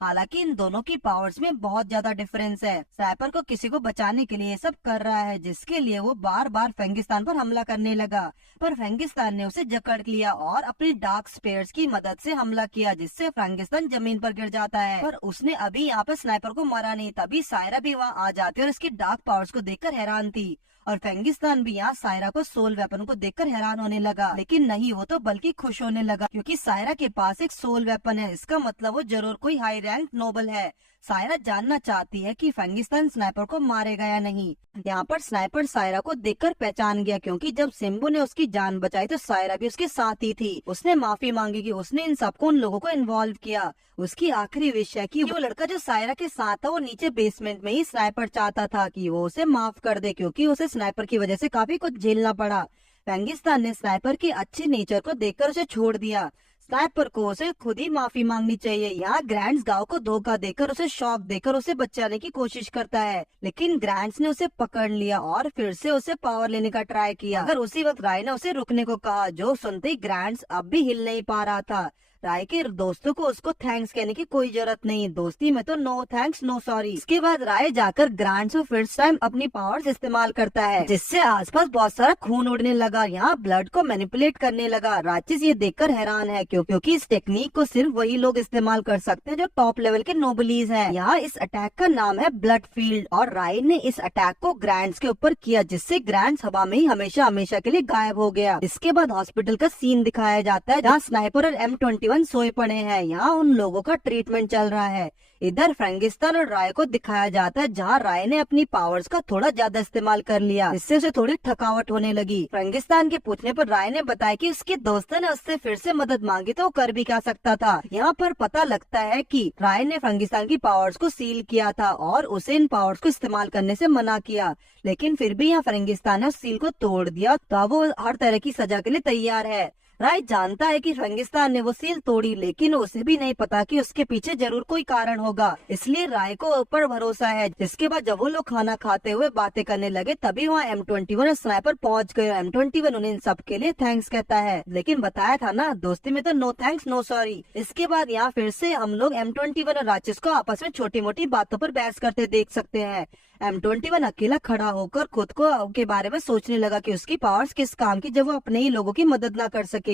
हालांकि इन दोनों की पावर्स में बहुत ज्यादा डिफरेंस है। स्नाइपर को किसी को बचाने के लिए ये सब कर रहा है, जिसके लिए वो बार बार फेंगिस्तान पर हमला करने लगा, पर फेंगिस्तान ने उसे जकड़ लिया और अपनी डार्क स्पेयर्स की मदद से हमला किया, जिससे फेंगिस्तान जमीन पर गिर जाता है। पर उसने अभी यहाँ पर स्नाइपर को मारा नहीं। तभी सायरा भी वहाँ आ जाती है और इसकी डार्क पावर्स को देखकर हैरान थी, और फेंगिस्तान भी यहाँ सायरा को सोल वेपन को देखकर हैरान होने लगा। लेकिन नहीं, वो तो बल्कि खुश होने लगा, क्योंकि सायरा के पास एक सोल वेपन है। इसका मतलब वो जरूर कोई हाई रैंक नोबल है। सायरा जानना चाहती है कि फेंगिस्तान स्नाइपर को मारेगा या नहीं। यहाँ पर स्नाइपर सायरा को देखकर पहचान गया, क्योंकि जब सिम्बू ने उसकी जान बचाई तो सायरा भी उसके साथ ही थी। उसने माफी मांगी कि उसने इन सबको उन लोगों को इन्वॉल्व किया। उसकी आखिरी विश है कि वो लड़का जो सायरा के साथ था वो नीचे बेसमेंट में ही स्नाइपर चाहता था कि वो उसे माफ कर दे, क्योंकि उसे स्नाइपर की वजह से काफी कुछ झेलना पड़ा। फेंगिस्तान ने स्नाइपर के अच्छे नेचर को देखकर उसे छोड़ दिया। स्नाइपर को उसे खुद ही माफी मांगनी चाहिए। यहाँ ग्रैंड्स गांव को धोखा देकर उसे शॉक देकर उसे बचाने की कोशिश करता है, लेकिन ग्रैंड्स ने उसे पकड़ लिया और फिर से उसे पावर लेने का ट्राई किया। अगर उसी वक्त राय ने उसे रुकने को कहा, जो सुनते ही ग्रैंड्स अब भी हिल नहीं पा रहा था। राय के दोस्तों को उसको थैंक्स कहने की कोई जरूरत नहीं, दोस्ती में तो नो थैंक्स नो सॉरी। इसके बाद राय जाकर ग्रैंड्स को फर्स्ट टाइम अपनी पावर्स इस्तेमाल करता है, जिससे आसपास बहुत सारा खून उड़ने लगा। यहाँ ब्लड को मैनिपुलेट करने लगा। राक्षस ये देखकर हैरान है, क्योंकि इस टेक्निक को सिर्फ वही लोग इस्तेमाल कर सकते हैं जो टॉप लेवल के नोबलीज हैं। यहाँ इस अटैक का नाम है ब्लड फील्ड, और राय ने इस अटैक को ग्रैंड्स के ऊपर किया, जिससे ग्रैंड्स हवा में ही हमेशा हमेशा के लिए गायब हो गया। इसके बाद हॉस्पिटल का सीन दिखाया जाता है, जहाँ स्नाइपर और M21 सोए पड़े हैं। यहाँ उन लोगों का ट्रीटमेंट चल रहा है। इधर फेंगिस्तान और राय को दिखाया जाता है, जहाँ राय ने अपनी पावर्स का थोड़ा ज्यादा इस्तेमाल कर लिया, जिससे उसे थोड़ी थकावट होने लगी। फेंगिस्तान के पूछने पर राय ने बताया कि उसके दोस्तों ने उससे फिर से मदद मांगी तो वो कर भी क्या सकता था। यहाँ पर पता लगता है कि राय ने फेंगिस्तान की पावर्स को सील किया था और उसे इन पावर्स को इस्तेमाल करने से मना किया, लेकिन फिर भी यहाँ फेंगिस्तान ने उस सील को तोड़ दिया, तो वो हर तरह की सजा के लिए तैयार है। राय जानता है कि फेंगिस्तान ने वो सील तोड़ी, लेकिन उसे भी नहीं पता कि उसके पीछे जरूर कोई कारण होगा, इसलिए राय को ऊपर भरोसा है। जिसके बाद जब वो लोग खाना खाते हुए बातें करने लगे, तभी वहाँ M21 और स्नाइपर पहुँच गए। M21 उन्हें इन सब के लिए थैंक्स कहता है, लेकिन बताया था ना, दोस्ती में तो नो थैंक्स नो सॉरी। इसके बाद यहाँ फिर से हम लोग M21 और राक्षस को आपस में छोटी मोटी बातों पर बहस करते देख सकते हैं। M21 अकेला खड़ा होकर खुद को के बारे में सोचने लगा कि उसकी पावर्स किस काम की, जब वो अपने ही लोगों की मदद ना कर सके।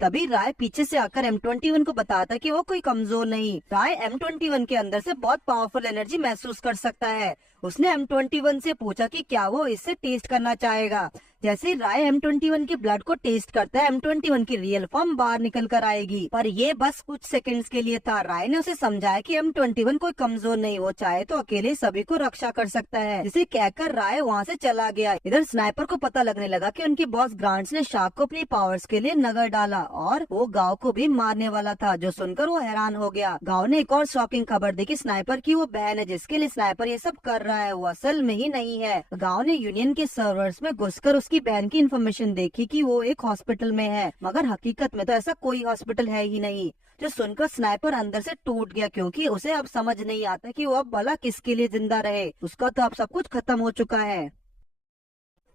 तभी राय पीछे से आकर M21 को बताता कि वो कोई कमजोर नहीं। राय M21 के अंदर से बहुत पावरफुल एनर्जी महसूस कर सकता है। उसने M21 से पूछा कि क्या वो इससे टेस्ट करना चाहेगा। जैसे राय M21 के ब्लड को टेस्ट करता है, M21 की रियल फॉर्म बाहर निकल कर आएगी, पर ये बस कुछ सेकंड्स के लिए था। राय ने उसे समझाया कि M21 कोई कमजोर नहीं, वो चाहे तो अकेले सभी को रक्षा कर सकता है। जिसे कहकर राय वहाँ से चला गया। इधर स्नाइपर को पता लगने लगा कि उनके बॉस ग्रांट्स ने शार्क को अपनी पावर्स के लिए नगर डाला और वो गाँव को भी मारने वाला था, जो सुनकर वो हैरान हो गया। गाँव ने एक और शॉकिंग खबर दी कि स्नाइपर की वो बहन है, जिसके लिए स्नाइपर ये सब कर रहा है, वो असल में ही नहीं है। गाँव ने यूनियन के सर्वर्स में घुसकर उसकी बहन की इन्फॉर्मेशन देखी कि वो एक हॉस्पिटल में है, मगर हकीकत में तो ऐसा कोई हॉस्पिटल है ही नहीं। जो सुनकर स्नाइपर अंदर से टूट गया, क्योंकि उसे अब समझ नहीं आता कि वो अब भला किसके लिए जिंदा रहे। उसका तो अब सब कुछ खत्म हो चुका है।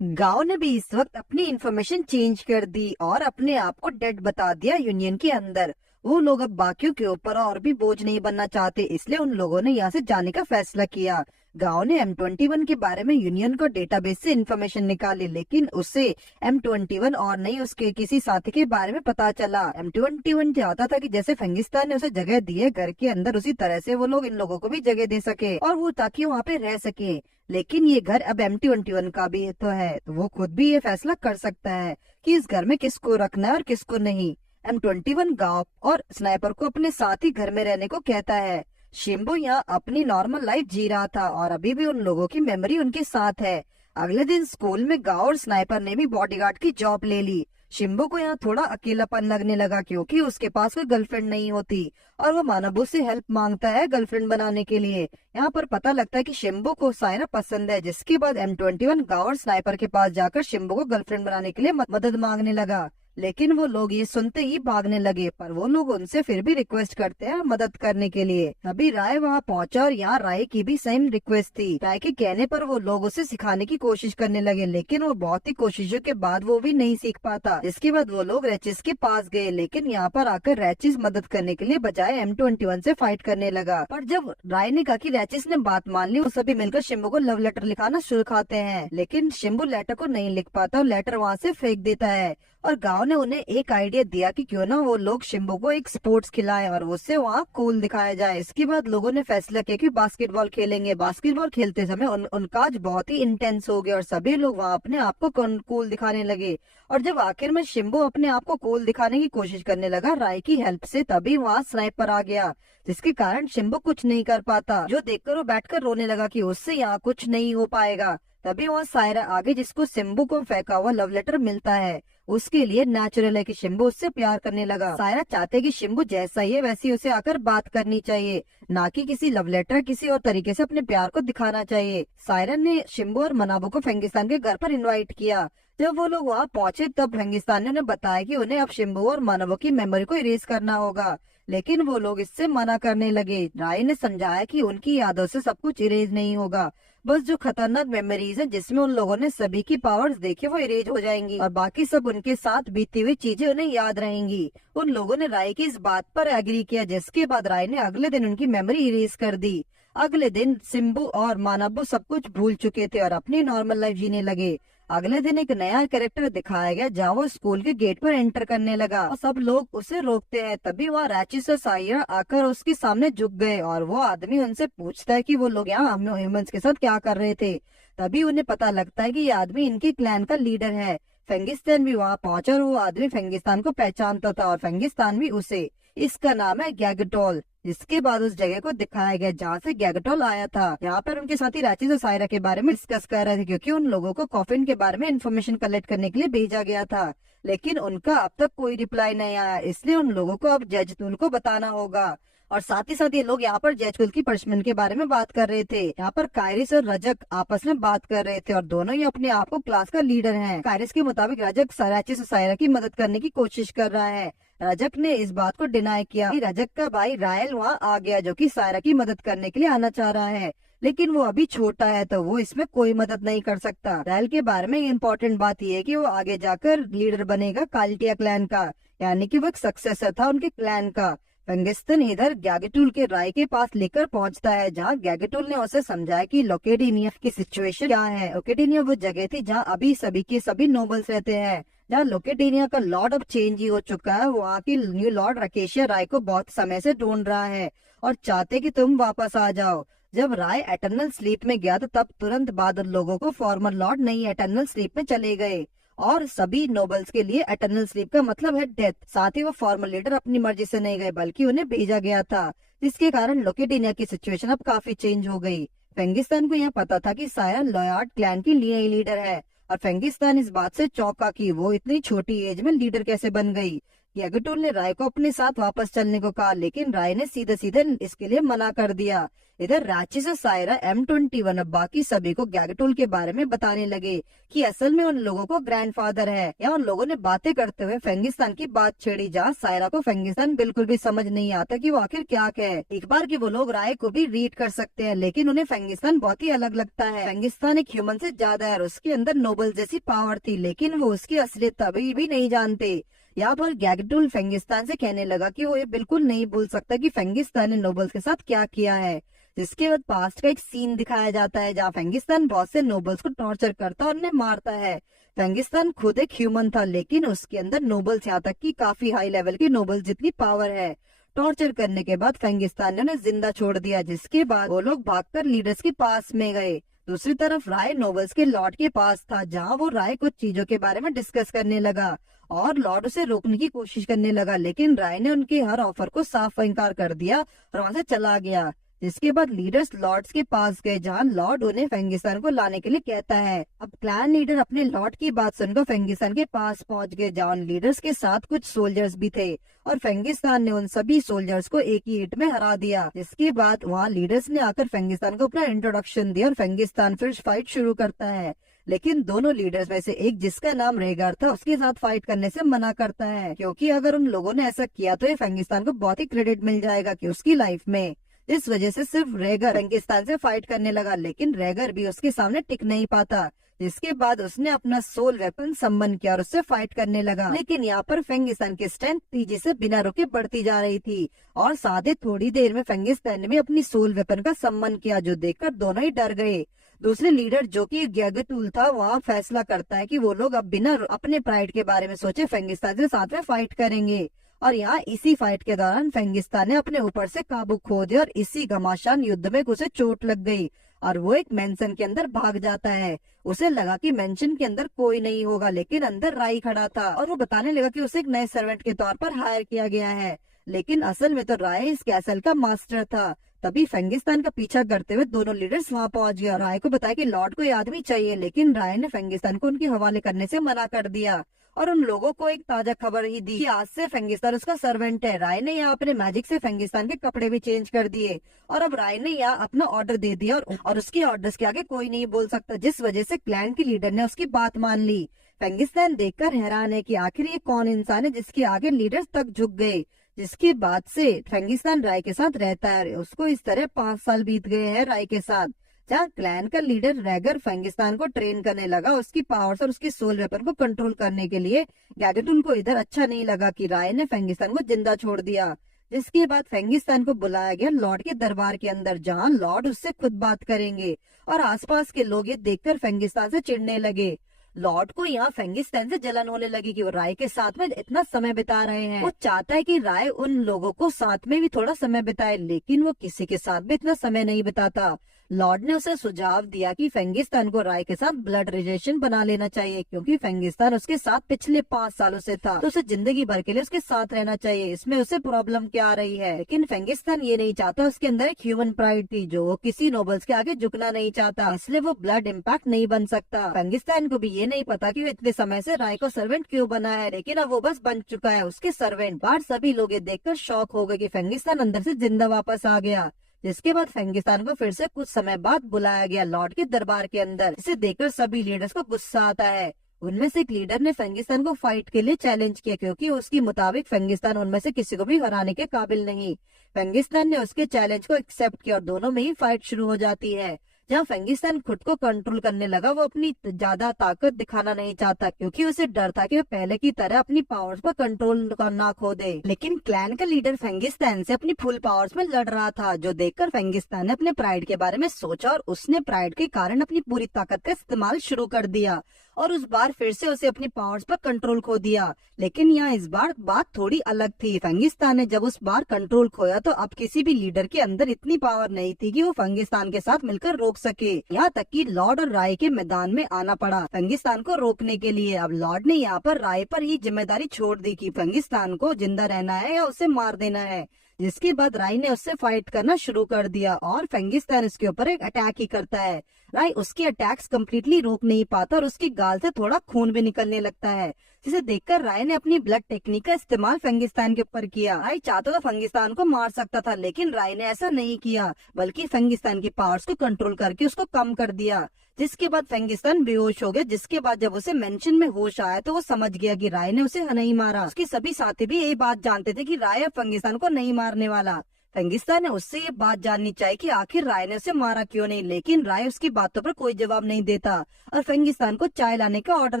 गांव ने भी इस वक्त अपनी इन्फॉर्मेशन चेंज कर दी और अपने आप को डेड बता दिया यूनियन के अंदर। वो लोग अब बाकियों के ऊपर और भी बोझ नहीं बनना चाहते, इसलिए उन लोगों ने यहाँ से जाने का फैसला किया। गांव ने M21 के बारे में यूनियन को डेटाबेस से इन्फॉर्मेशन निकाली, लेकिन उससे M21 और नहीं उसके किसी साथी के बारे में पता चला। M21 चाहता था कि जैसे फेंगिस्तान ने उसे जगह दी है घर के अंदर, उसी तरह से वो लोग इन लोगों को भी जगह दे सके और वो ताकि वहाँ पे रह सके। लेकिन ये घर अब M21 का भी तो है, तो वो खुद भी ये फैसला कर सकता है कि इस घर में किसको रखना है और किसको नहीं। M21 गांव और स्नाइपर को अपने साथ ही घर में रहने को कहता है। शिम्बू यहाँ अपनी नॉर्मल लाइफ जी रहा था और अभी भी उन लोगों की मेमोरी उनके साथ है। अगले दिन स्कूल में गांव और स्नाइपर ने भी बॉडीगार्ड की जॉब ले ली। शिम्बू को यहाँ थोड़ा अकेलापन लगने लगा, क्योंकि उसके पास कोई गर्लफ्रेंड नहीं होती और वो मानबू से हेल्प मांगता है गर्लफ्रेंड बनाने के लिए। यहाँ पर पता लगता है कि शिम्बू को सायरा पसंद है, जिसके बाद M21 गांव और स्नाइपर के पास जाकर शिम्बू को गर्लफ्रेंड बनाने के लिए मदद मांगने लगा। लेकिन वो लोग ये सुनते ही भागने लगे, पर वो लोग उनसे फिर भी रिक्वेस्ट करते हैं मदद करने के लिए। तभी राय वहाँ पहुंचा और यहाँ राय की भी सेम रिक्वेस्ट थी। राय के कहने पर वो लोग उसे सिखाने की कोशिश करने लगे, लेकिन वो बहुत ही कोशिशों के बाद वो भी नहीं सीख पाता। इसके बाद वो लोग रैचिस के पास गए, लेकिन यहाँ पर आकर रैचिस मदद करने के लिए बजाय M21 से फाइट करने लगा। पर जब राय ने कहा कि रैचिस ने बात मान ली, वो सभी मिलकर शिम्बू को लव लेटर लिखाना शुरू करते हैं, लेकिन शिम्बू लेटर को नहीं लिख पाता और लेटर वहाँ से फेंक देता है। और गांव ने उन्हें एक आइडिया दिया कि क्यों ना वो लोग शिम्बू को एक स्पोर्ट्स खिलाएं और उससे वहाँ कूल दिखाया जाए। इसके बाद लोगों ने फैसला किया कि बास्केटबॉल खेलेंगे। बास्केटबॉल खेलते समय उनका आज बहुत ही इंटेंस हो गया और सभी लोग वहाँ अपने आप को कूल दिखाने लगे। और जब आखिर में शिम्बू अपने आप को कूल दिखाने की कोशिश करने लगा राय की हेल्प से, तभी वहाँ स्नाइपर आ गया, जिसके कारण शिम्बू कुछ नहीं कर पाता, जो देखकर वो बैठकर रोने लगा कि उससे यहाँ कुछ नहीं हो पाएगा। तभी वहाँ सायरा आगे, जिसको शिम्बू को फेंका हुआ लव लेटर मिलता है। उसके लिए नेचुरल है कि शिम्बू उससे प्यार करने लगा। सायरा चाहते कि शिम्बू जैसा ही है वैसे ही उसे आकर बात करनी चाहिए, ना कि किसी लव लेटर किसी और तरीके से अपने प्यार को दिखाना चाहिए। सायरा ने शिम्बू और मनाबू को फेंगिस्तान के घर पर इनवाइट किया। जब वो लोग वहाँ पहुँचे तब फेंगिस्तान ने उन्हें बताया कि उन्हें अब शिम्बू और मनाबू की मेमोरी को इरेज करना होगा, लेकिन वो लोग इससे मना करने लगे। राय ने समझाया कि उनकी यादों से सब कुछ इरेज नहीं होगा, बस जो खतरनाक मेमोरीज है जिसमें उन लोगों ने सभी की पावर्स देखी वो इरेज हो जाएंगी और बाकी सब उनके साथ बीती हुई चीजें उन्हें याद रहेंगी। उन लोगों ने राय की इस बात पर एग्री किया, जिसके बाद राय ने अगले दिन उनकी मेमोरी इरेज कर दी। अगले दिन शिम्बू और मानाबू सब कुछ भूल चुके थे और अपनी नॉर्मल लाइफ जीने लगे। अगले दिन एक नया कैरेक्टर दिखाया गया जहाँ वो स्कूल के गेट पर एंटर करने लगा और सब लोग उसे रोकते हैं। तभी वहाँ रैचिस और सायरा आकर उसके सामने झुक गए और वो आदमी उनसे पूछता है कि वो लोग यहाँ ह्यूमंस के साथ क्या कर रहे थे। तभी उन्हें पता लगता है कि ये आदमी इनके क्लैन का लीडर है। फेंगिस्तान भी वहाँ पहुंचा और वो आदमी फेंगिस्तान को पहचानता था और फेंगिस्तान भी उसे। इसका नाम है गैगटोल। जिसके बाद उस जगह को दिखाया गया जहाँ से गैगटोल आया था। यहाँ पर उनके साथी रैचिस और सायरा के बारे में डिस्कस कर रहे थे, क्योंकि उन लोगों को कॉफिन के बारे में इन्फॉर्मेशन कलेक्ट करने के लिए भेजा गया था, लेकिन उनका अब तक कोई रिप्लाई नहीं आया। इसलिए उन लोगों को अब जजतुल को बताना होगा। और साथ ही साथ ये लोग यहाँ पर जजतुल की पनिशमेंट के बारे में बात कर रहे थे। यहाँ पर कायरिस और रजक आपस में बात कर रहे थे और दोनों ही अपने आप को क्लास का लीडर हैं। कायरिस के मुताबिक रजक रैचिस और सायरा की मदद करने की कोशिश कर रहा है। रजक ने इस बात को डिनाई किया कि रजक का भाई रायल वहाँ आ गया, जो कि सायरा की मदद करने के लिए आना चाह रहा है, लेकिन वो अभी छोटा है तो वो इसमें कोई मदद नहीं कर सकता। रायल के बारे में इम्पोर्टेंट बात यह है कि वो आगे जाकर लीडर बनेगा काल्टिया क्लैन का, यानी कि वो एक सक्सेसर था उनके क्लैन का। फेंगिस्तान इधर गैगटुल के राय के पास लेकर पहुंचता है, जहां गैगटुल ने उसे समझाया कि लोकेडेनिया की सिचुएशन क्या है। लोकेडेनिया वो जगह थी जहां अभी सभी के सभी नोबल्स रहते हैं, जहाँ लोकेडेनिया का लॉर्ड अब चेंज ही हो चुका है। वहाँ की न्यू लॉर्ड राकेशिया राय को बहुत समय से ढूंढ रहा है और चाहते कि तुम वापस आ जाओ। जब राय एटर्नल स्लीप में गया तो तब तुरंत बाद उन लोगों को फॉर्मर लॉर्ड नहीं एटर्नल स्लीप में चले गए और सभी नोबल्स के लिए एटर्नल स्लीप का मतलब है डेथ। साथ ही वो फॉर्मर लीडर अपनी मर्जी से नहीं गए बल्कि उन्हें भेजा गया था, जिसके कारण लोकेडेनिया की सिचुएशन अब काफी चेंज हो गई। फेंगिस्तान को यह पता था कि सायरा लॉयड क्लैन की नई लीडर है और फेंगिस्तान इस बात से चौंका कि वो इतनी छोटी एज में लीडर कैसे बन गई। गैगटुल ने राय को अपने साथ वापस चलने को कहा, लेकिन राय ने सीधे सीधे इसके लिए मना कर दिया। इधर रैचिस और सायरा M21 और बाकी सभी को गैगटुल के बारे में बताने लगे कि असल में उन लोगों को ग्रैंडफादर है। या उन लोगों ने बातें करते हुए फेंगिस्तान की बात छेड़ी, जहाँ सायरा को फेंगिस्तान बिल्कुल भी समझ नहीं आता कि वो आखिर क्या कहे। एक बार कि वो लोग राय को भी रीड कर सकते हैं, लेकिन उन्हें फेंगिस्तान बहुत ही अलग लगता है। फेंगिस्तान एक ह्यूमन से ज्यादा है और उसके अंदर नोबल जैसी पावर थी, लेकिन वो उसकी असलियत अभी भी नहीं जानते। यहाँ पर गैगटुल फेंगिस्तान से कहने लगा कि वो ये बिल्कुल नहीं भूल सकता कि फेंगिस्तान ने नोबल्स के साथ क्या किया है। जिसके बाद पास्ट का एक सीन दिखाया जाता है जहाँ फेंगिस्तान बहुत से नोबल्स को टॉर्चर करता और उन्हें मारता है। फेंगिस्तान खुद एक ह्यूमन था, लेकिन उसके अंदर नोबल्स यहाँ तक कि काफी हाई लेवल के नोबल्स जितनी पावर है। टॉर्चर करने के बाद फेंगिस्तान ने उन्हें जिंदा छोड़ दिया, जिसके बाद वो लोग भागकर लीडर्स के पास में गए। दूसरी तरफ राय नोबल्स के लॉर्ड के पास था, जहाँ वो राय कुछ चीजों के बारे में डिस्कस करने लगा और लॉर्ड उसे रोकने की कोशिश करने लगा, लेकिन राय ने उनके हर ऑफर को साफ इनकार कर दिया और वहां से चला गया। जिसके बाद लीडर्स लॉर्ड्स के पास गए, जहां लॉर्ड उन्हें फेंगिस्तान को लाने के लिए कहता है। अब क्लैन लीडर अपने लॉर्ड की बात सुनकर फेंगिस्तान के पास पहुंच गए, जहां लीडर्स के साथ कुछ सोल्जर्स भी थे और फेंगिस्तान ने उन सभी सोल्जर्स को एक ही हिट में हरा दिया। जिसके बाद वहां लीडर्स ने आकर फेंगिस्तान को अपना इंट्रोडक्शन दिया और फेंगिस्तान फिर फाइट शुरू करता है। लेकिन दोनों लीडर्स में से एक, जिसका नाम रेगर था, उसके साथ फाइट करने से मना करता है, क्योंकि अगर उन लोगों ने ऐसा किया तो ये फेंगिस्तान को बहुत ही क्रेडिट मिल जाएगा कि उसकी लाइफ में। इस वजह से सिर्फ रेगर फेंगिस्तान से फाइट करने लगा, लेकिन रेगर भी उसके सामने टिक नहीं पाता, जिसके बाद उसने अपना सोल वेपन सम्मन किया और उससे फाइट करने लगा। लेकिन यहाँ पर फेंगिस्तान की स्ट्रेंथ तेजी से बिना रुके बढ़ती जा रही थी और साथ ही थोड़ी देर में फेंगिस्तान ने भी अपनी सोल वेपन का सम्मन किया, जो देखकर दोनों ही डर गए। दूसरे लीडर जो कि गैगटूल था, वहाँ फैसला करता है कि वो लोग अब बिना अपने प्राइड के बारे में सोचे फेंगिस्तान से साथ में फाइट करेंगे। और यहाँ इसी फाइट के दौरान फेंगिस्तान ने अपने ऊपर से काबू खो दिया और इसी घमासान युद्ध में उसे चोट लग गई और वो एक मेंशन के अंदर भाग जाता है। उसे लगा कि मेंशन के अंदर कोई नहीं होगा, लेकिन अंदर राई खड़ा था और वो बताने लगा कि उसे एक नए सर्वेंट के तौर पर हायर किया गया है, लेकिन असल में तो राय इस कैसल का मास्टर था। तभी फेंगिस्तान का पीछा करते हुए दोनों लीडर्स वहाँ पहुंच गए और राय को बताया कि लॉर्ड को ये आदमी चाहिए, लेकिन राय ने फेंगिस्तान को उनके हवाले करने से मना कर दिया और उन लोगों को एक ताजा खबर ही दी कि आज से फेंगिस्तान उसका सर्वेंट है। राय ने यहाँ अपने मैजिक से फेंगिस्तान के कपड़े भी चेंज कर दिए और अब राय ने यहाँ अपना ऑर्डर दे दिया और उसके ऑर्डर्स के आगे कोई नहीं बोल सकता, जिस वजह से क्लैन के लीडर ने उसकी बात मान ली। फेंगिस्तान देखकर हैरान है कि आखिर ये कौन इंसान है जिसके आगे लीडर्स तक झुक गए। जिसके बाद से फेंगिस्तान राय के साथ रहता है। उसको इस तरह 5 साल बीत गए हैं राय के साथ, जहाँ क्लैन का लीडर रेगर फेंगिस्तान को ट्रेन करने लगा उसकी पावर्स और उसकी सोल वेपन को कंट्रोल करने के लिए। गैगटूल को इधर अच्छा नहीं लगा कि राय ने फेंगिस्तान को जिंदा छोड़ दिया, जिसके बाद फेंगिस्तान को बुलाया गया लॉर्ड के दरबार के अंदर, जहाँ लॉर्ड उससे खुद बात करेंगे और आसपास के लोग ये देखकर फेंगिस्तान से चिढ़ने लगे। लॉर्ड को यहाँ फेंगिस्तान से जलन होने लगी कि वो राय के साथ में इतना समय बिता रहे हैं। वो चाहता है कि राय उन लोगों को साथ में भी थोड़ा समय बिताए, लेकिन वो किसी के साथ भी इतना समय नहीं बिताता। लॉर्ड ने उसे सुझाव दिया कि फेंगिस्तान को राय के साथ ब्लड रिलेशन बना लेना चाहिए, क्योंकि फेंगिस्तान उसके साथ पिछले 5 सालों से था, तो उसे जिंदगी भर के लिए उसके साथ रहना चाहिए। इसमें उसे प्रॉब्लम क्या आ रही है? लेकिन फेंगिस्तान ये नहीं चाहता। उसके अंदर एक ह्यूमन प्राइड थी जो वो किसी नोबल्स के आगे झुकना नहीं चाहता, इसलिए वो ब्लड इम्पैक्ट नहीं बन सकता। फेंगिस्तान को भी ये नहीं पता कि वो इतने समय से राय को सर्वेंट क्यों बना है, लेकिन अब वो बस बन चुका है उसके सर्वेंट। बाहर सभी लोग ये देखकर शॉक हो गए कि फेंगिस्तान अंदर से जिंदा वापस आ गया। जिसके बाद फेंगिस्तान को फिर से कुछ समय बाद बुलाया गया लॉर्ड के दरबार के अंदर। इसे देखकर सभी लीडर्स को गुस्सा आता है। उनमें से एक लीडर ने फेंगिस्तान को फाइट के लिए चैलेंज किया, क्योंकि उसके मुताबिक फेंगिस्तान उनमें से किसी को भी हराने के काबिल नहीं। फेंगिस्तान ने उसके चैलेंज को एक्सेप्ट किया और दोनों में ही फाइट शुरू हो जाती है। जहाँ फेंगिस्तान खुद को कंट्रोल करने लगा, वो अपनी ज्यादा ताकत दिखाना नहीं चाहता, क्योंकि उसे डर था कि वो पहले की तरह अपनी पावर्स पर कंट्रोल करना खो दे। लेकिन क्लैन का लीडर फेंगिस्तान से अपनी फुल पावर्स में लड़ रहा था, जो देखकर फेंगिस्तान ने अपने प्राइड के बारे में सोचा और उसने प्राइड के कारण अपनी पूरी ताकत का इस्तेमाल शुरू कर दिया और उस बार फिर से उसे अपनी पावर्स पर कंट्रोल खो दिया। लेकिन यहाँ इस बार बात थोड़ी अलग थी। फेंगिस्तान ने जब उस बार कंट्रोल खोया तो अब किसी भी लीडर के अंदर इतनी पावर नहीं थी कि वो फेंगिस्तान के साथ मिलकर रोक सके। यहाँ तक कि लॉर्ड और राय के मैदान में आना पड़ा फेंगिस्तान को रोकने के लिए। अब लॉर्ड ने यहाँ पर राय पर ही जिम्मेदारी छोड़ दी कि फेंगिस्तान को जिंदा रहना है या उसे मार देना है। जिसके बाद राय ने उससे फाइट करना शुरू कर दिया और फेंगिस्तान इसके ऊपर एक अटैक ही करता है। राय उसके अटैक्स कम्प्लीटली रोक नहीं पाता और उसकी गाल से थोड़ा खून भी निकलने लगता है, जिसे देखकर राय ने अपनी ब्लड टेक्निक का इस्तेमाल फेंगिस्तान के ऊपर किया। राय चाहता तो फेंगिस्तान को मार सकता था, लेकिन राय ने ऐसा नहीं किया, बल्कि फेंगिस्तान की पावर्स को कंट्रोल करके उसको कम कर दिया। जिसके बाद फेंगिस्तान बेहोश हो गया। जिसके बाद जब उसे मेंशन में होश आया तो वो समझ गया कि राय ने उसे नहीं मारा। उसके सभी साथी भी यही बात जानते थे कि राय अब फेंगिस्तान को नहीं मारने वाला। फेंगिस्तान ने उससे ये बात जाननी चाहिए कि आखिर राय ने उसे मारा क्यों नहीं, लेकिन राय उसकी बातों पर कोई जवाब नहीं देता और फेंगिस्तान को चाय लाने का ऑर्डर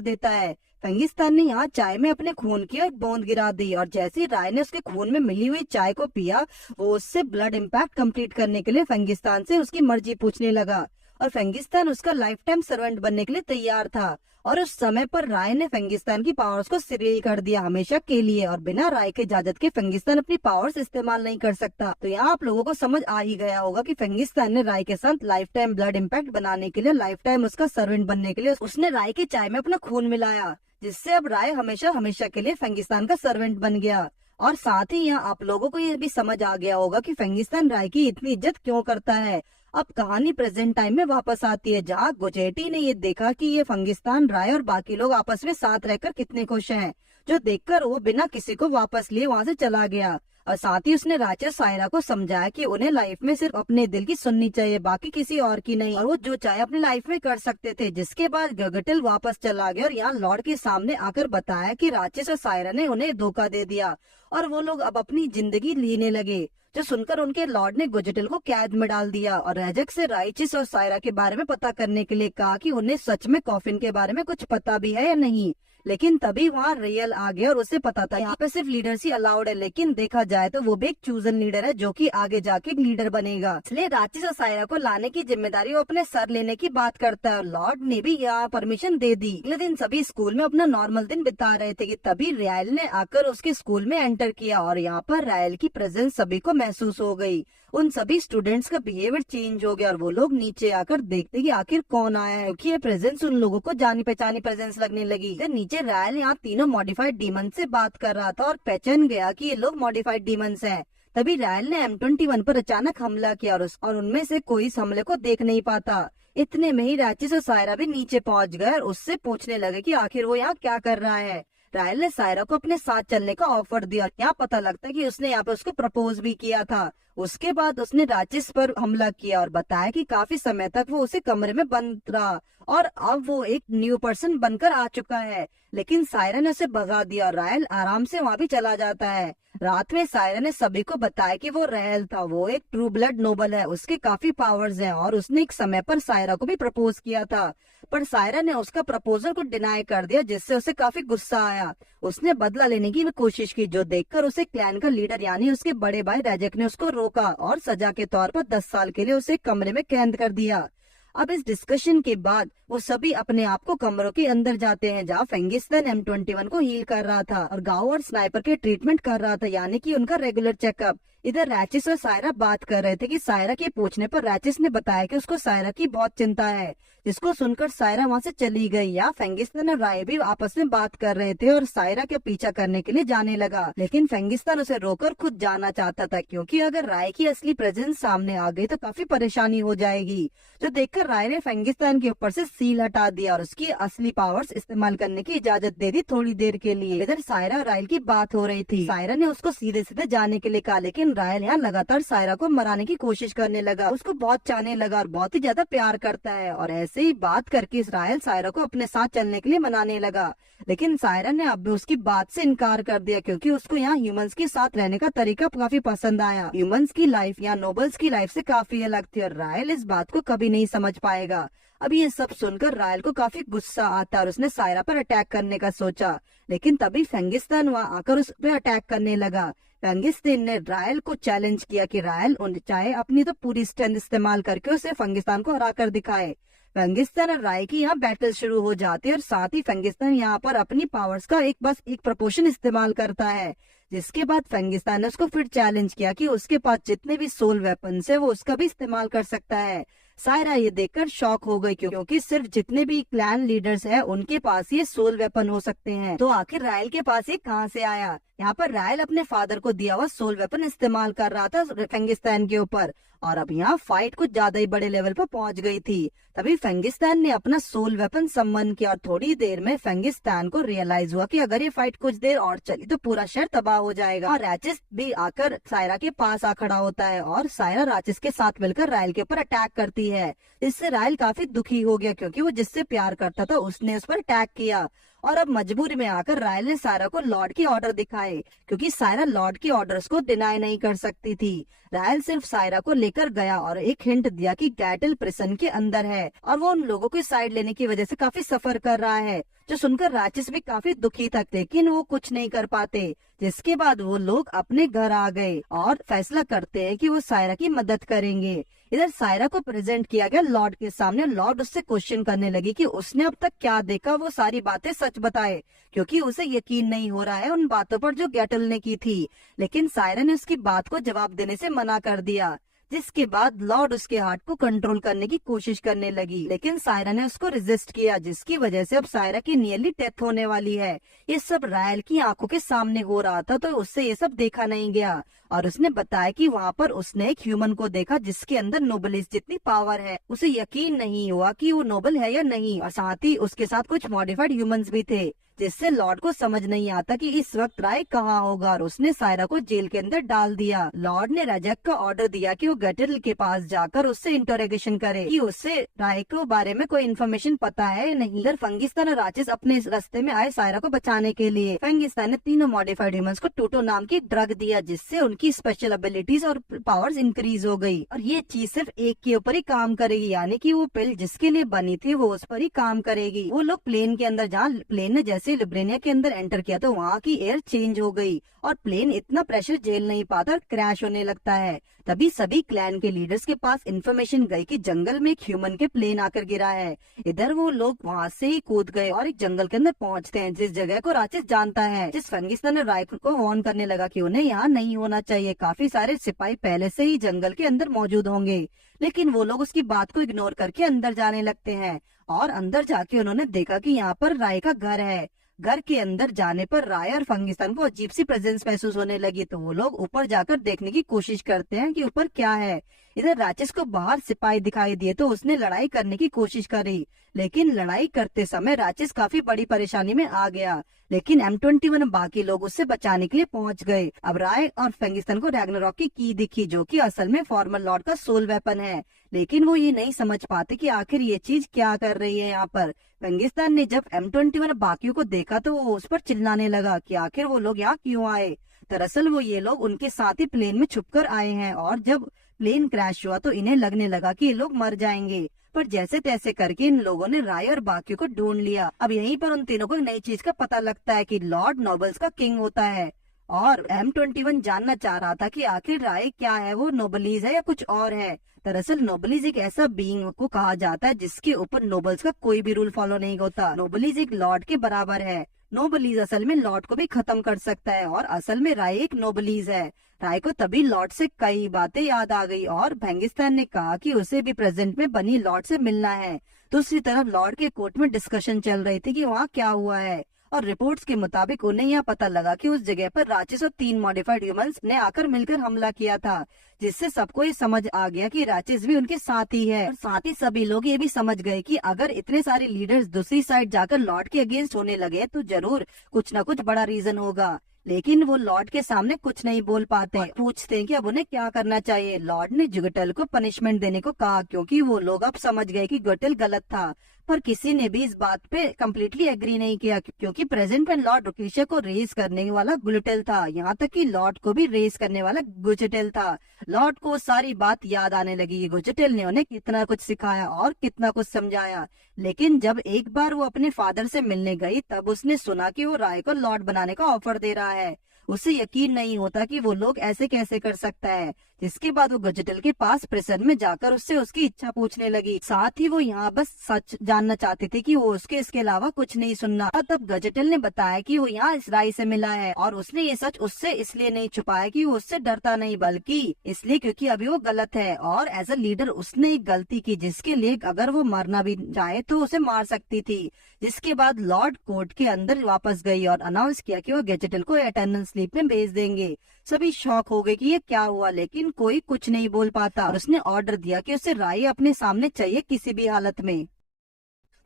देता है। फेंगिस्तान ने यहाँ चाय में अपने खून की एक बूंद गिरा दी और जैसे ही राय ने उसके खून में मिली हुई चाय को पिया, वो उससे ब्लड इम्पैक्ट कंप्लीट करने के लिए फेंगिस्तान से उसकी मर्जी पूछने लगा और फेंगिस्तान उसका लाइफ टाइम सर्वेंट बनने के लिए तैयार था। और उस समय पर राय ने फेंगिस्तान की पावर्स को सील कर दिया हमेशा के लिए और बिना राय के इजाजत के फेंगिस्तान अपनी पावर्स इस्तेमाल नहीं कर सकता। तो यहाँ आप लोगों को समझ आ ही गया होगा कि फेंगिस्तान ने राय के साथ लाइफ टाइम ब्लड इम्पैक्ट बनाने के लिए, लाइफ टाइम उसका सर्वेंट बनने के लिए उसने राय की चाय में अपना खून मिलाया, जिससे अब राय हमेशा हमेशा के लिए फेंगिस्तान का सर्वेंट बन गया। और साथ ही यहाँ आप लोगों को ये भी समझ आ गया होगा कि फेंगिस्तान राय की इतनी इज्जत क्यों करता है। अब कहानी प्रेजेंट टाइम में वापस आती है, जहाँ गोजेटी ने ये देखा कि ये फेंगिस्तान, राय और बाकी लोग आपस में साथ रहकर कितने खुश हैं, जो देखकर वो बिना किसी को वापस लिए वहाँ से चला गया। और साथ ही उसने राचेस सायरा को समझाया कि उन्हें लाइफ में सिर्फ अपने दिल की सुननी चाहिए, बाकी किसी और की नहीं, और वो जो चाहे अपनी लाइफ में कर सकते थे। जिसके बाद गगटिल वापस चला गया और यहाँ लॉर्ड के सामने आकर बताया कि राचेस और सायरा ने उन्हें धोखा दे दिया और वो लोग अब अपनी जिंदगी जीने लगे। जो सुनकर उनके लॉर्ड ने गुजटिल को कैद में डाल दिया और रेजेक से राइचिस और सायरा के बारे में पता करने के लिए कहा कि उन्हें सच में कॉफिन के बारे में कुछ पता भी है या नहीं। लेकिन तभी वहाँ रियल आ गया और उसे पता था यहाँ पे सिर्फ लीडर्स ही अलाउड है, लेकिन देखा जाए तो वो भी एक चूजन लीडर है जो कि आगे जाके एक लीडर बनेगा। इसलिए राचिस और सायरा को लाने की जिम्मेदारी वो अपने सर लेने की बात करता है और लॉर्ड ने भी यहाँ परमिशन दे दी। अगले दिन सभी स्कूल में अपना नॉर्मल दिन बिता रहे थे कि तभी रायल ने आकर उसके स्कूल में एंटर किया और यहाँ पर रायल की प्रेजेंस सभी को महसूस हो गई। उन सभी स्टूडेंट्स का बिहेवियर चेंज हो गया और वो लोग नीचे आकर देखते कि आखिर कौन आया है, क्योंकि ये प्रेजेंस उन लोगों को जानी पहचानी प्रेजेंस लगने लगी। नीचे रायल यहाँ तीनों मॉडिफाइड डीमन से बात कर रहा था और पहचान गया कि ये लोग मॉडिफाइड डीमंस हैं। तभी रायल ने M21 पर अचानक हमला किया और उनमें से कोई इस हमले को देख नहीं पाता। इतने में ही राचिस और सायरा भी नीचे पहुंच गए और उससे पूछने लगे कि आखिर वो यहाँ क्या कर रहा है। रायल ने सायरा को अपने साथ चलने का ऑफर दिया। यहाँ पता लगता है कि उसने यहाँ पे उसको प्रपोज भी किया था। उसके बाद उसने राचिस पर हमला किया और बताया कि काफी समय तक वो उसे कमरे में बंद रहा और अब वो एक न्यू पर्सन बनकर आ चुका है। लेकिन सायरा ने उसे भगा दिया और रायल आराम से वहाँ भी चला जाता है। रात में सायरा ने सभी को बताया कि वो रायल था, वो एक ट्रू ब्लड नोबल है, उसके काफी पावर्स हैं और उसने एक समय पर सायरा को भी प्रपोज किया था। पर सायरा ने उसका प्रपोजल को डिनाई कर दिया, जिससे उसे काफी गुस्सा आया। उसने बदला लेने की भी कोशिश की, जो देखकर उसे क्लैन का लीडर यानी उसके बड़े भाई रेजेक ने उसको रोका और सजा के तौर पर 10 साल के लिए उसे कमरे में कैद कर दिया। अब इस डिस्कशन के बाद वो सभी अपने आप को कमरों के अंदर जाते हैं जहाँ फेंगिस्तान M21 को हील कर रहा था और गाओ और स्नाइपर के ट्रीटमेंट कर रहा था, यानी कि उनका रेगुलर चेकअप। इधर राचिस और सायरा बात कर रहे थे कि सायरा के पूछने पर राचिस ने बताया कि उसको सायरा की बहुत चिंता है, जिसको सुनकर सायरा वहाँ से चली गई। या फेंगिस्तान और राय भी आपस में बात कर रहे थे और सायरा के पीछा करने के लिए जाने लगा, लेकिन फेंगिस्तान उसे रोकर खुद जाना चाहता था, क्योंकि अगर राय की असली प्रेजेंस सामने आ गई तो काफी परेशानी हो जाएगी। जो देखकर राय ने फेंगिस्तान के ऊपर से सील हटा दिया और उसकी असली पावर्स इस्तेमाल करने की इजाजत दे दी थोड़ी देर के लिए। इधर सायरा और रायल की बात हो रही थी। सायरा ने उसको सीधे सीधे जाने के लिए कहा, लेकिन रायल यहाँ लगातार सायरा को मराने की कोशिश करने लगा। उसको बहुत चाहने लगा और बहुत ही ज्यादा प्यार करता है और ऐसे ही बात करके रायल सायरा को अपने साथ चलने के लिए मनाने लगा। लेकिन सायरा ने अब भी उसकी बात से इनकार कर दिया, क्योंकि उसको यहाँ ह्यूमंस के साथ रहने का तरीका काफी पसंद आया। ह्यूमंस की लाइफ या नोबल्स की लाइफ से काफी अलग थी और रायल इस बात को कभी नहीं समझ पाएगा। अब ये सब सुनकर रायल को काफी गुस्सा आता और उसने सायरा पर अटैक करने का सोचा, लेकिन तभी फेंगिस्तान वहाँ आकर उस पर अटैक करने लगा। फेंगिस्तान ने रायल को चैलेंज किया कि रायल चाहे अपनी तो पूरी स्ट्रेंथ इस्तेमाल करके उसे फेंगिस्तान को हरा कर दिखाए। फेंगिस्तान और राय की यहाँ बैटल शुरू हो जाती है और साथ ही फेंगिस्तान यहाँ पर अपनी पावर्स का एक प्रपोर्शन इस्तेमाल करता है। जिसके बाद फेंगिस्तान ने उसको फिर चैलेंज किया कि उसके पास जितने भी सोल वेपन्स है वो उसका भी इस्तेमाल कर सकता है। सायरा ये देखकर शॉक हो गई, क्योंकि सिर्फ जितने भी क्लैन लीडर्स हैं उनके पास ये सोल वेपन हो सकते हैं, तो आखिर रायल के पास ये कहाँ से आया। यहाँ पर रायल अपने फादर को दिया हुआ सोल वेपन इस्तेमाल कर रहा था फेंगिस्तान के ऊपर और अब यहाँ फाइट कुछ ज्यादा ही बड़े लेवल पर पहुंच गई थी। तभी फेंगिस्तान ने अपना सोल वेपन सम्मन किया और थोड़ी देर में फेंगिस्तान को रियलाइज हुआ कि अगर ये फाइट कुछ देर और चली तो पूरा शहर तबाह हो जाएगा। और राचिस भी आकर सायरा के पास आ खड़ा होता है और सायरा राचिस के साथ मिलकर रायल के ऊपर अटैक करती है। इससे रायल काफी दुखी हो गया, क्योंकि वो जिससे प्यार करता था उसने उस पर अटैक किया और अब मजबूरी में आकर रायल ने सायरा को लॉर्ड के ऑर्डर दिखाए, क्योंकि सायरा लॉर्ड के ऑर्डर्स को डिनाई नहीं कर सकती थी। रायल सिर्फ सायरा को लेकर गया और एक हिंट दिया कि गैटल प्रिसन के अंदर है और वो उन लोगों की साइड लेने की वजह से काफी सफर कर रहा है, जो सुनकर राचिस भी काफी दुखी था, लेकिन वो कुछ नहीं कर पाते। जिसके बाद वो लोग अपने घर आ गए और फैसला करते हैं कि वो सायरा की मदद करेंगे। इधर सायरा को प्रेजेंट किया गया लॉर्ड के सामने। लॉर्ड उससे क्वेश्चन करने लगी कि उसने अब तक क्या देखा, वो सारी बातें सच बताए, क्योंकि उसे यकीन नहीं हो रहा है उन बातों पर जो गैटल ने की थी। लेकिन सायरा ने उसकी बात को जवाब देने से मना कर दिया, जिसके बाद लॉर्ड उसके हार्ट को कंट्रोल करने की कोशिश करने लगी, लेकिन सायरा ने उसको रेजिस्ट किया, जिसकी वजह से अब सायरा की नियरली डेथ होने वाली है। ये सब रायल की आंखों के सामने हो रहा था, तो उससे ये सब देखा नहीं गया और उसने बताया कि वहाँ पर उसने एक ह्यूमन को देखा जिसके अंदर नोबलिस जितनी पावर है। उसे यकीन नहीं हुआ कि वो नोबल है या नहीं और साथ ही उसके साथ कुछ मॉडिफाइड ह्यूमंस भी थे, जिससे लॉर्ड को समझ नहीं आता कि इस वक्त राय कहाँ होगा और उसने सायरा को जेल के अंदर डाल दिया। लॉर्ड ने रजक का ऑर्डर दिया कि वो गटरल के पास जाकर उससे इंटरोगेशन करे कि उससे राय के बारे में कोई इन्फॉर्मेशन पता है या नहीं। इधर फंगिस्तान और राक्षस अपने इस रास्ते में आए सायरा को बचाने के लिए। फंगिस्तान ने तीनों मॉडिफाइड ह्यूमंस को टूटो नाम की ड्रग दिया, जिससे उनकी स्पेशल एबिलिटीज और पावर्स इंक्रीज हो गई। और ये चीज सिर्फ एक के ऊपर ही काम करेगी, यानी कि वो पिल जिसके लिए बनी थी वो उस पर ही काम करेगी। वो लोग प्लेन के अंदर, जहाँ प्लेन ने जैसे लिब्रेनिया के अंदर एंटर किया तो वहाँ की एयर चेंज हो गई और प्लेन इतना प्रेशर झेल नहीं पाता और क्रैश होने लगता है। तभी सभी क्लैन के लीडर्स के पास इन्फॉर्मेशन गई कि जंगल में एक ह्यूमन के प्लेन आकर गिरा है। इधर वो लोग वहाँ से ही कूद गए और एक जंगल के अंदर पहुँचते हैं जिस जगह को राक्षस जानता है। जिस फंगिस्तान ने राय को वार्न करने लगा कि उन्हें यहाँ नहीं होना चाहिए, काफी सारे सिपाही पहले से ही जंगल के अंदर मौजूद होंगे। लेकिन वो लोग उसकी बात को इग्नोर करके अंदर जाने लगते हैं और अंदर जाके उन्होंने देखा कि यहाँ पर राय का घर है। घर के अंदर जाने पर राय और फंगिस्तान को अजीब सी प्रेजेंस महसूस होने लगी, तो वो लोग ऊपर जाकर देखने की कोशिश करते हैं कि ऊपर क्या है। इधर राक्षस को बाहर सिपाही दिखाई दिए तो उसने लड़ाई करने की कोशिश करी, लेकिन लड़ाई करते समय राक्षस काफी बड़ी परेशानी में आ गया। लेकिन M21 बाकी लोग उससे बचाने के लिए पहुंच गए। अब राय और फंगिस्तान को रैग्नारॉक की की दिखी, जो कि असल में फॉर्मर लॉर्ड का सोल वेपन है, लेकिन वो ये नहीं समझ पाते कि आखिर ये चीज क्या कर रही है यहाँ पर। फंगिस्तान ने जब M21 बाकियों को देखा तो वो उस पर चिल्लाने लगा कि आखिर वो लोग यहाँ क्यों आए। दरअसल वो ये लोग उनके साथ ही प्लेन में छुपकर आए हैं और जब प्लेन क्रैश हुआ तो इन्हें लगने लगा कि ये लोग मर जाएंगे, पर जैसे तैसे करके इन लोगों ने राय और बाकियों को ढूंढ लिया। अब यहीं पर उन तीनों को एक नई चीज का पता लगता है कि लॉर्ड नोबल्स का किंग होता है और M21 जानना चाह रहा था कि आखिर राय क्या है, वो नोबलीज है या कुछ और है। दरअसल नोबलीज एक ऐसा बीइंग को कहा जाता है जिसके ऊपर नोबल्स का कोई भी रूल फॉलो नहीं होता। नोबलीज एक लॉर्ड के बराबर है। नोबलीज असल में लॉर्ड को भी खत्म कर सकता है और असल में राय एक नोबलीज है। राय को तभी लॉर्ड से कई बातें याद आ गई और फंगिस्तान ने कहा कि उसे भी प्रेजेंट में बनी लॉर्ड से मिलना है। दूसरी तरफ लॉर्ड के कोर्ट में डिस्कशन चल रही थी कि वहाँ क्या हुआ है और रिपोर्ट्स के मुताबिक उन्हें यह पता लगा कि उस जगह पर राक्षस और 3 मॉडिफाइड ह्यूमंस ने आकर मिलकर हमला किया था, जिससे सबको ये समझ आ गया कि राक्षस भी उनके साथ ही है। और साथ ही सभी लोग ये भी समझ गए कि अगर इतने सारे लीडर्स दूसरी साइड जाकर लॉर्ड के अगेंस्ट होने लगे तो जरूर कुछ न कुछ बड़ा रीजन होगा। लेकिन वो लॉर्ड के सामने कुछ नहीं बोल पाते और पूछते हैं कि अब उन्हें क्या करना चाहिए। लॉर्ड ने जुगटल को पनिशमेंट देने को कहा क्योंकि वो लोग अब समझ गए कि जुगटल गलत था, पर किसी ने भी इस बात पे कम्प्लीटली एग्री नहीं किया क्योंकि प्रेजेंट में लॉर्ड रुकेशा को रेस करने वाला गुलटेल था, यहाँ तक कि लॉर्ड को भी रेस करने वाला गुजटेल था। लॉर्ड को सारी बात याद आने लगी। गुजटेल ने उन्हें कितना कुछ सिखाया और कितना कुछ समझाया, लेकिन जब एक बार वो अपने फादर से मिलने गई तब उसने सुना कि वो राय को लॉर्ड बनाने का ऑफर दे रहा है। उसे यकीन नहीं होता कि वो लोग ऐसे कैसे कर सकता है। जिसके बाद वो गजटल के पास प्रिसन में जाकर उससे उसकी इच्छा पूछने लगी। साथ ही वो यहाँ बस सच जानना चाहती थी कि वो उसके इसके अलावा कुछ नहीं सुनना। तब गजटल ने बताया कि वो यहाँ इस राय से मिला है और उसने ये सच उससे इसलिए नहीं छुपाया कि वो उससे डरता नहीं, बल्कि इसलिए क्योंकि अभी वो गलत है और एज अ लीडर उसने एक गलती की जिसके लिए अगर वो मरना भी चाहे तो उसे मार सकती थी। जिसके बाद लॉर्ड कोर्ट के अंदर वापस गई और अनाउंस किया कि वो गजटल को अटेंडेंस स्लीप में भेज देंगे। सभी शॉक हो गए कि ये क्या हुआ, लेकिन कोई कुछ नहीं बोल पाता और उसने ऑर्डर दिया कि उसे राय अपने सामने चाहिए किसी भी हालत में।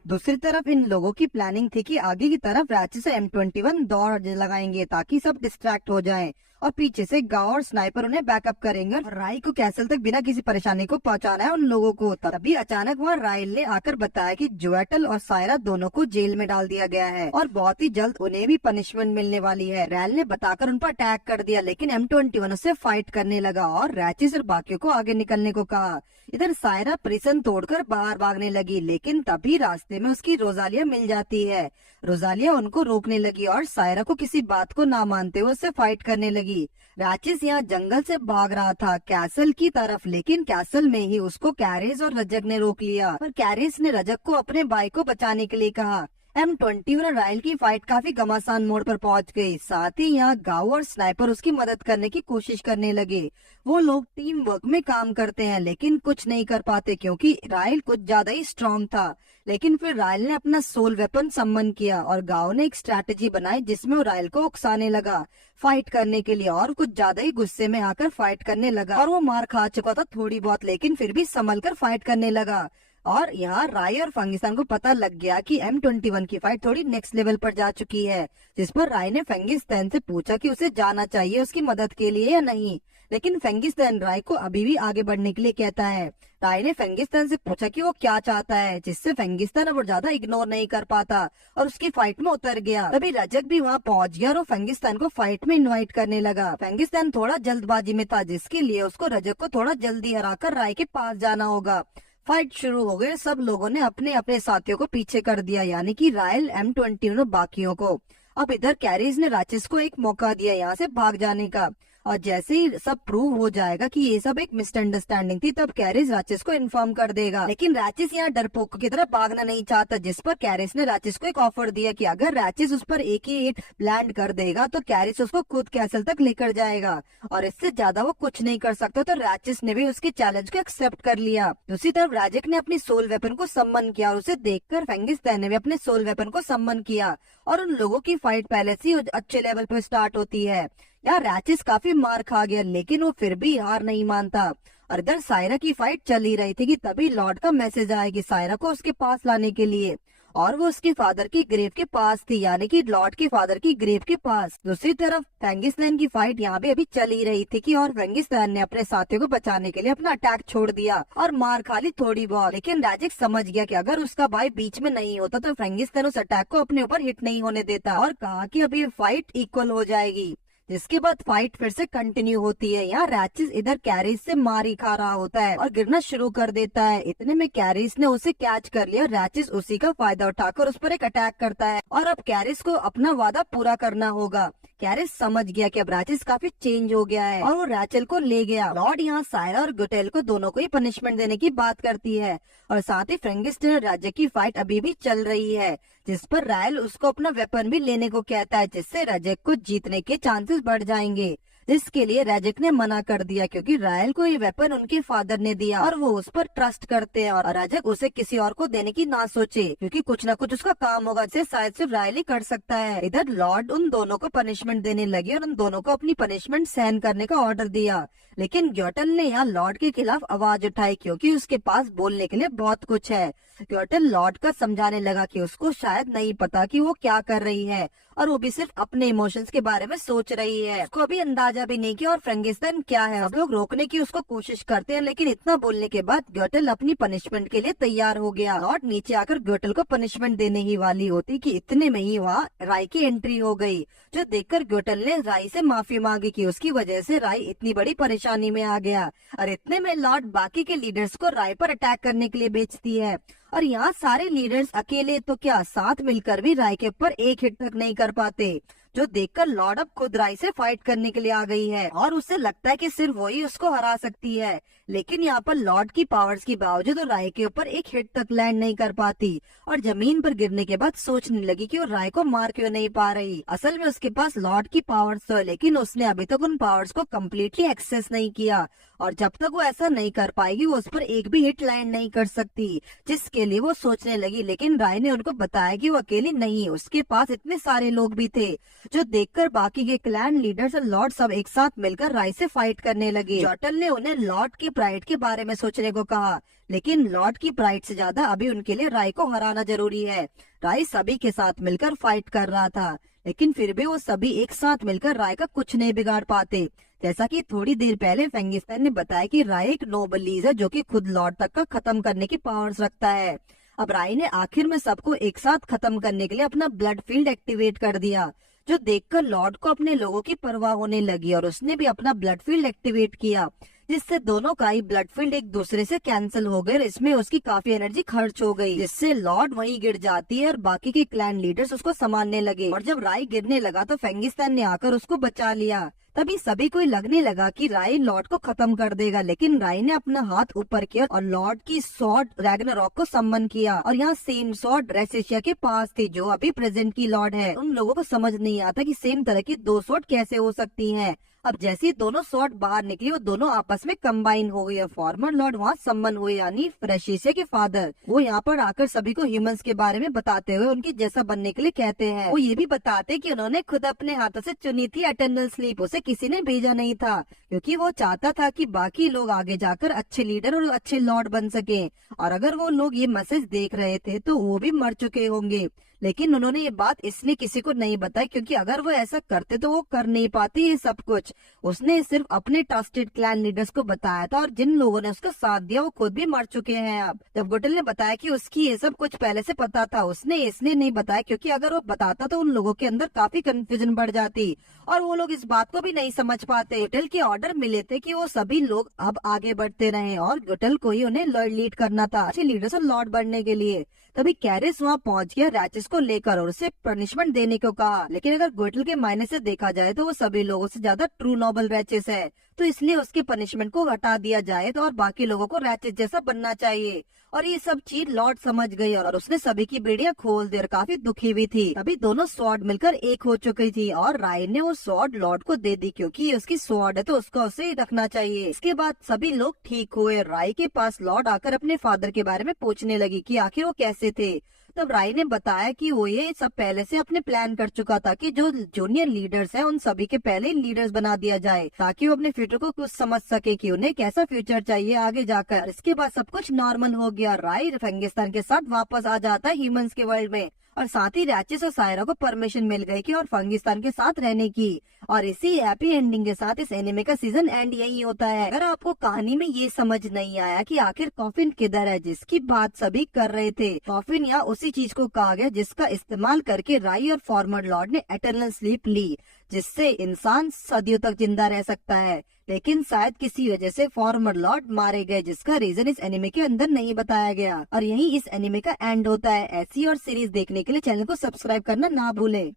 दूसरी तरफ इन लोगों की प्लानिंग थी कि आगे की तरफ रांची से M21 दौड़ लगाएंगे ताकि सब डिस्ट्रैक्ट हो जाएं और पीछे से गांव और स्नाइपर उन्हें बैकअप करेंगे और राय को कैसल तक बिना किसी परेशानी को पहुंचाना है उन लोगों को। तभी अचानक वहाँ रायल ने आकर बताया कि जुएटल और सायरा दोनों को जेल में डाल दिया गया है और बहुत ही जल्द उन्हें भी पनिशमेंट मिलने वाली है। रायल ने बताकर उन पर अटैक कर दिया, लेकिन M21 उससे फाइट करने लगा और रैचिस और बाकियों को आगे निकलने को कहा। इधर सायरा प्रिसन तोड़कर बाहर भागने लगी, लेकिन तभी रास्ते में उसकी रोजालिया मिल जाती है। रोजालिया उनको रोकने लगी और सायरा को किसी बात को ना मानते हुए उससे फाइट करने लगी। राचिस यहाँ जंगल से भाग रहा था कैसल की तरफ, लेकिन कैसल में ही उसको कैरेस और रजक ने रोक लिया। पर कैरेस ने रजक को अपने भाई को बचाने के लिए कहा। M21 और रायल की फाइट काफी घमासान मोड़ पर पहुंच गई। साथ ही यहाँ गाँव और स्नाइपर उसकी मदद करने की कोशिश करने लगे। वो लोग टीम वर्क में काम करते हैं लेकिन कुछ नहीं कर पाते क्योंकि रायल कुछ ज्यादा ही स्ट्रॉन्ग था। लेकिन फिर रायल ने अपना सोल वेपन सम्मन किया और गाँव ने एक स्ट्रैटेजी बनाई जिसमें वो रायल को उकसाने लगा फाइट करने के लिए और कुछ ज्यादा ही गुस्से में आकर फाइट करने लगा और वो मार खा चुका था थोड़ी बहुत, लेकिन फिर भी संभल कर फाइट करने लगा। और यहाँ राय और फेंगिस्तान को पता लग गया कि M21 की फाइट थोड़ी नेक्स्ट लेवल पर जा चुकी है, जिस पर राय ने फेंगिस्तान से पूछा कि उसे जाना चाहिए उसकी मदद के लिए या नहीं। लेकिन फेंगिस्तान राय को अभी भी आगे बढ़ने के लिए कहता है। राय ने फेंगिस्तान से पूछा कि वो क्या चाहता है, जिससे फेंगिस्तान अब ज्यादा इग्नोर नहीं कर पाता और उसकी फाइट में उतर गया। तभी रजक भी वहाँ पहुँच गया और फेंगिस्तान को फाइट में इनवाइट करने लगा। फेंगिस्तान थोड़ा जल्दबाजी में था, जिसके लिए उसको रजक को थोड़ा जल्दी हराकर राय के पास जाना होगा। फाइट शुरू हो गई। सब लोगों ने अपने अपने साथियों को पीछे कर दिया, यानी कि रायल, M21 और बाकियों को। अब इधर कैरीज ने राचेस को एक मौका दिया यहाँ से भाग जाने का, और जैसे ही सब प्रूव हो जाएगा कि ये सब एक मिसअंडरस्टैंडिंग थी, तब कैरिस राचेस को इन्फॉर्म कर देगा। लेकिन राचेस यहाँ डरपोक की तरह भागना नहीं चाहता, जिस पर कैरिस ने राचेस को एक ऑफर दिया कि अगर राचेस उस पर एक ही हिट लैंड कर देगा तो कैरिस उसको खुद कैसल तक लेकर जाएगा और इससे ज्यादा वो कुछ नहीं कर सकता। तो राचेस ने भी उसके चैलेंज को एक्सेप्ट कर लिया। दूसरी तरफ राजक ने अपनी सोल वेपन को सम्मन किया और उसे देखकर फेंगिस्तान ने भी अपने सोल वेपन को सम्मन किया और उन लोगों की फाइट पहले से ही अच्छे लेवल पर स्टार्ट होती है। यार राचेस काफी मार खा गया, लेकिन वो फिर भी हार नहीं मानता। और इधर सायरा की फाइट चल ही रही थी कि तभी लॉर्ड का मैसेज आएगी सायरा को उसके पास लाने के लिए, और वो उसके फादर की ग्रेव के पास थी, यानी कि लॉर्ड के फादर की ग्रेव के पास। दूसरी तरफ फेंगिस्तान की फाइट यहाँ भी अभी चल ही रही थी कि और फेंगिस्तान ने अपने साथियों को बचाने के लिए अपना अटैक छोड़ दिया और मार खा ली थोड़ी बहुत। लेकिन राजक समझ गया कि अगर उसका भाई बीच में नहीं होता तो फेंगिस्तान उस अटैक को अपने ऊपर हिट नहीं होने देता, और कहा कि अभी फाइट इक्वल हो जाएगी। जिसके बाद फाइट फिर से कंटिन्यू होती है। यहाँ रैचिस इधर कैरिस से मार ही खा रहा होता है और गिरना शुरू कर देता है। इतने में कैरिस ने उसे कैच कर लिया। रैचिस उसी का फायदा उठाकर उस पर एक अटैक करता है और अब कैरिस को अपना वादा पूरा करना होगा। कैरिस समझ गया कि अब रैचिस काफी चेंज हो गया है और वो रैचल को ले गया। लॉर्ड यहाँ सायरा और गुटेल को दोनों को ही पनिशमेंट देने की बात करती है और साथ ही फ्रेंगिस्टन और राजक की फाइट अभी भी चल रही है, जिस पर रायल उसको अपना वेपन भी लेने को कहता है, जिससे रजक को जीतने के चांसेस बढ़ जाएंगे। जिसके लिए रजक ने मना कर दिया क्योंकि रायल को ये वेपन उनके फादर ने दिया और वो उस पर ट्रस्ट करते हैं और रजक उसे किसी और को देने की ना सोचे क्योंकि कुछ न कुछ उसका काम होगा जिसे शायद सिर्फ रायल ही कर सकता है। इधर लॉर्ड उन दोनों को पनिशमेंट देने लगे और उन दोनों को अपनी पनिशमेंट सहन करने का ऑर्डर दिया। लेकिन ग्योटल ने यहाँ लॉर्ड के खिलाफ आवाज उठाई क्योंकि उसके पास बोलने के लिए बहुत कुछ है। ग्योटल लॉर्ड का समझाने लगा कि उसको शायद नहीं पता कि वो क्या कर रही है और वो भी सिर्फ अपने इमोशंस के बारे में सोच रही है। उसको अभी अंदाजा भी नहीं किया और फ्रेंगिस्तान क्या है। सब लोग रोकने की उसको कोशिश करते हैं, लेकिन इतना बोलने के बाद ग्योटल अपनी पनिशमेंट के लिए तैयार हो गया। लॉर्ड नीचे आकर ग्योटल को पनिशमेंट देने ही वाली होती कि इतने में ही वहाँ राय की एंट्री हो गई, जो देखकर ग्योटल ने राय से माफी मांगी कि उसकी वजह से राय इतनी बड़ी परेशानी में आ गया। और इतने में लॉर्ड बाकी के लीडर्स को राय पर अटैक करने के लिए भेजती है और यहाँ सारे लीडर्स अकेले तो क्या साथ मिलकर भी राय के ऊपर एक हिट तक नहीं कर पाते, जो देखकर लॉर्ड अब खुद राय से फाइट करने के लिए आ गई है और उसे लगता है कि सिर्फ वही उसको हरा सकती है। लेकिन यहाँ पर लॉर्ड की पावर्स के बावजूद राय के ऊपर एक हिट तक लैंड नहीं कर पाती और जमीन पर गिरने के बाद सोचने लगी कि वो राय को मार क्यों नहीं पा रही। असल में उसके पास लॉर्ड की पावर्स तो है, लेकिन उसने अभी तक उन पावर्स को कम्प्लीटली एक्सेस नहीं किया और जब तक वो ऐसा नहीं कर पाएगी वो उस पर एक भी हिट लैंड नहीं कर सकती, जिसके लिए वो सोचने लगी। लेकिन राय ने उनको बताया कि वो अकेली नहीं, उसके पास इतने सारे लोग भी थे, जो देखकर बाकी के क्लैन लीडर्स और लॉर्ड सब एक साथ मिलकर राय से फाइट करने लगे। जॉटल ने उन्हें लॉर्ड की प्राइड के बारे में सोचने को कहा, लेकिन लॉर्ड की प्राइड से ज्यादा अभी उनके लिए राय को हराना जरूरी है। राय सभी के साथ मिलकर फाइट कर रहा था, लेकिन फिर भी वो सभी एक साथ मिलकर राय का कुछ नहीं बिगाड़ पाते। जैसा कि थोड़ी देर पहले फेंगिस्तान ने बताया कि राय एक नोबलीज है जो कि खुद लॉर्ड तक का खत्म करने की पावर्स रखता है। अब राय ने आखिर में सबको एक साथ खत्म करने के लिए अपना ब्लड फील्ड एक्टिवेट कर दिया, जो देखकर लॉर्ड को अपने लोगों की परवाह होने लगी और उसने भी अपना ब्लड फील्ड एक्टिवेट किया, जिससे दोनों का ही ब्लड फील्ड एक दूसरे से कैंसिल हो गए। इसमें उसकी काफी एनर्जी खर्च हो गई, जिससे लॉर्ड वहीं गिर जाती है और बाकी के क्लैन लीडर्स उसको संभालने लगे। और जब राय गिरने लगा तो फेंगिस्तान ने आकर उसको बचा लिया। तभी सभी को लगने लगा कि राय लॉर्ड को खत्म कर देगा, लेकिन राय ने अपना हाथ ऊपर किया और लॉर्ड की सॉर्ड रैग्नारॉक को सम्मन किया और यहाँ सेम सॉर्ड रेसिशिया के पास थी, जो अभी प्रेजेंट की लॉर्ड है। उन लोगों को समझ नहीं आता कि सेम तरह की दो सॉर्ड कैसे हो सकती हैं। अब जैसे ही दोनों स्वॉर्ड बाहर निकली वो दोनों आपस में कंबाइन हो गई। फॉर्मर लॉर्ड वहाँ सम्मन हुए यानी फ्रेशिसिया के फादर, वो यहाँ पर आकर सभी को ह्यूमंस के बारे में बताते हुए उनके जैसा बनने के लिए कहते हैं। वो ये भी बताते कि उन्होंने खुद अपने हाथों से चुनी थी एटर्नल स्लीप, उसे किसी ने भेजा नहीं था, क्योंकि वो चाहता था कि बाकी लोग आगे जाकर अच्छे लीडर और अच्छे लॉर्ड बन सके। और अगर वो लोग ये मैसेज देख रहे थे तो वो भी मर चुके होंगे, लेकिन उन्होंने ये बात इसलिए किसी को नहीं बताई क्योंकि अगर वो ऐसा करते तो वो कर नहीं पाते ये सब कुछ। उसने सिर्फ अपने ट्रस्टेड क्लैन लीडर्स को बताया था और जिन लोगों ने उसका साथ दिया वो खुद भी मर चुके हैं। अब जब गुटल ने बताया कि उसकी ये सब कुछ पहले से पता था, उसने इसलिए नहीं बताया क्योंकि अगर वो बताता तो उन लोगों के अंदर काफी कंफ्यूजन बढ़ जाती और वो लोग इस बात को भी नहीं समझ पाते। गुटल के ऑर्डर मिले थे कि वो सभी लोग अब आगे बढ़ते रहे और गुटल को ही उन्हें लीड करना था अच्छे लीडर्स और लॉर्ड बनने के लिए। तभी कैरिस वहाँ पहुंच गया रैचेस को लेकर और उसे पनिशमेंट देने को कहा, लेकिन अगर गोइटल के मायने से देखा जाए तो वो सभी लोगों से ज्यादा ट्रू नोबल रैचेस है, तो इसलिए उसके पनिशमेंट को हटा दिया जाए तो और बाकी लोगों को रैचेस जैसा बनना चाहिए। और ये सब चीज लॉर्ड समझ गई और उसने सभी की बेड़ियां खोल दी और काफी दुखी भी थी। अभी दोनों स्वॉर्ड मिलकर एक हो चुकी थी और राय ने वो स्वॉर्ड लॉर्ड को दे दी क्योंकि उसकी स्वॉर्ड है तो उसको उसे ही रखना चाहिए। इसके बाद सभी लोग ठीक हुए। राय के पास लॉर्ड आकर अपने फादर के बारे में पूछने लगी कि आखिर वो कैसे थे। तब राय ने बताया कि वो ये सब पहले से अपने प्लान कर चुका था कि जो जूनियर लीडर्स हैं उन सभी के पहले लीडर्स बना दिया जाए ताकि वो अपने फ्यूचर को कुछ समझ सके कि उन्हें कैसा फ्यूचर चाहिए आगे जाकर। इसके बाद सब कुछ नॉर्मल हो गया। राय फेंगिस्तान के साथ वापस आ जाता है ह्यूमंस के वर्ल्ड में और साथ ही रैचेस और सायरा को परमिशन मिल गई कि और फंगिस्तान के साथ रहने की। और इसी हैप्पी एंडिंग के साथ इस एनिमे का सीजन एंड यही होता है। अगर आपको कहानी में ये समझ नहीं आया कि आखिर कॉफिन किधर है जिसकी बात सभी कर रहे थे, कॉफिन या उसी चीज को कहा गया जिसका इस्तेमाल करके राई और फॉर्मर लॉर्ड ने एटर्नल स्लीप ली, जिससे इंसान सदियों तक जिंदा रह सकता है। लेकिन शायद किसी वजह से फॉर्मर लॉर्ड मारे गए जिसका रीजन इस एनिमे के अंदर नहीं बताया गया। और यही इस एनिमे का एंड होता है। ऐसी और सीरीज देखने के लिए चैनल को सब्सक्राइब करना ना भूलें।